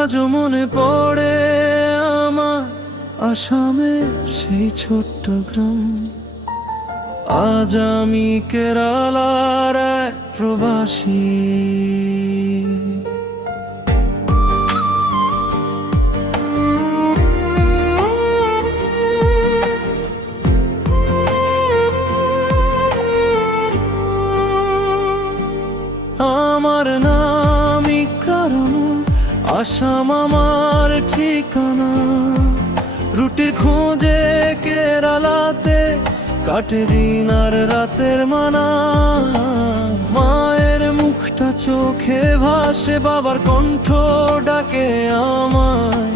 আজও মনে পড়ে আমার আসামের সেই ছোট্ট গ্রাম। আজ আমি কেরালার এক প্রবাসী। আমার নামই কারণ আসাম আমার ঠিকানা। রুটির খোঁজে কেরালাতে কাটে দিন আর রাতের মানা। মায়ের মুখটা চোখে ভাসে, বাবার কণ্ঠ ডাকে আমায়।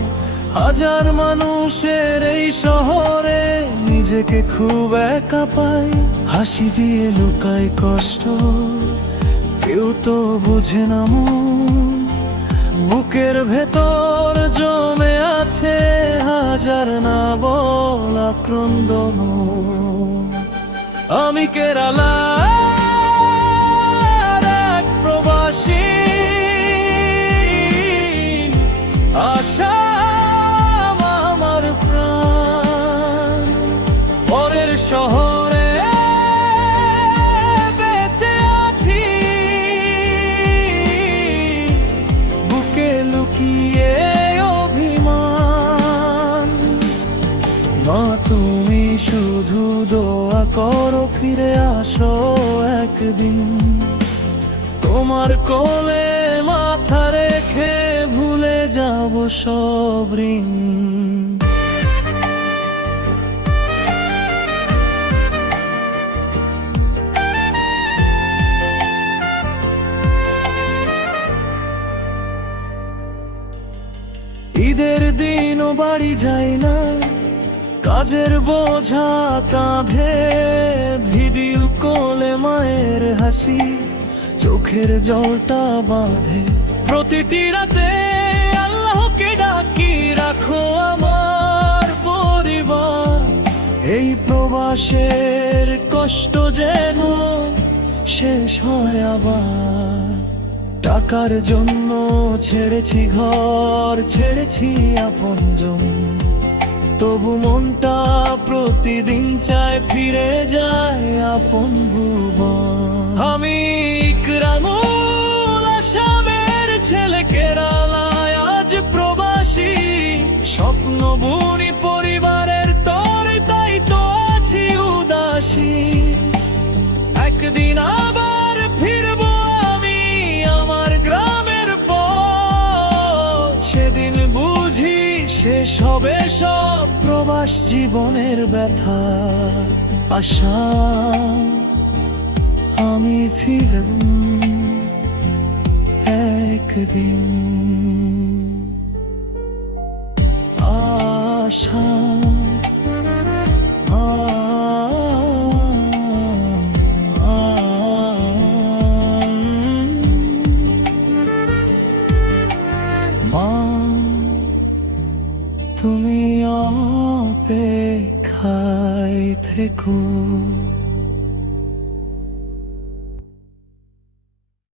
হাজার মানুষের এই শহরে নিজেকে খুব একা পাই। হাসি দিয়ে লুকাই কষ্ট, কেউ তো বোঝে না মন। বুকের ভেতর জমে আছে হাজার না বলা ক্রন্দন। আমি কেরালার এক প্রবাসী। আসাম আমার প্রাণ। পরের শহরে বেঁচে আছি, বুকে লুকিয়ে অভিমান। মা তুমি শুধু দোয়া করো ফিরে আসো একদিন। তোমার কোলে মাথা রেখে ভুলে যাব সব ঋণ। ঈদের দিনও বাড়ি যাই না, কাজের বোঝা কাঁধে। ভিডিও কলে মায়ের হাসি চোখের জলটা বাঁধে। প্রতিটি রাতে আল্লাহকে ডাকি, রাখো আমার পরিবার। এই প্রবাসের কষ্ট যেন শেষ হয় আবার। টাকার জন্য ছেড়েছি ঘর, ছেড়েছি আপনজন। তবু মনটা প্রতিদিন চায় ফিরে যায় আপন ভুবন। আমি ইকরামুল, আসামের ছেলে, কেরালায় আজ প্রবাসী। স্বপ্ন বুনি পরিবারের তরে, তাই তো আছি উদাসী। একদিন আবার ফিরবো আমি আমার গ্রামের পথ। সেদিন বুঝি শেষ হবে সব প্রবাস জীবনের ব্যথা। আশা আমি ফিরব একদিন। আশা মা তুমি অপেক্ষায় থেকো।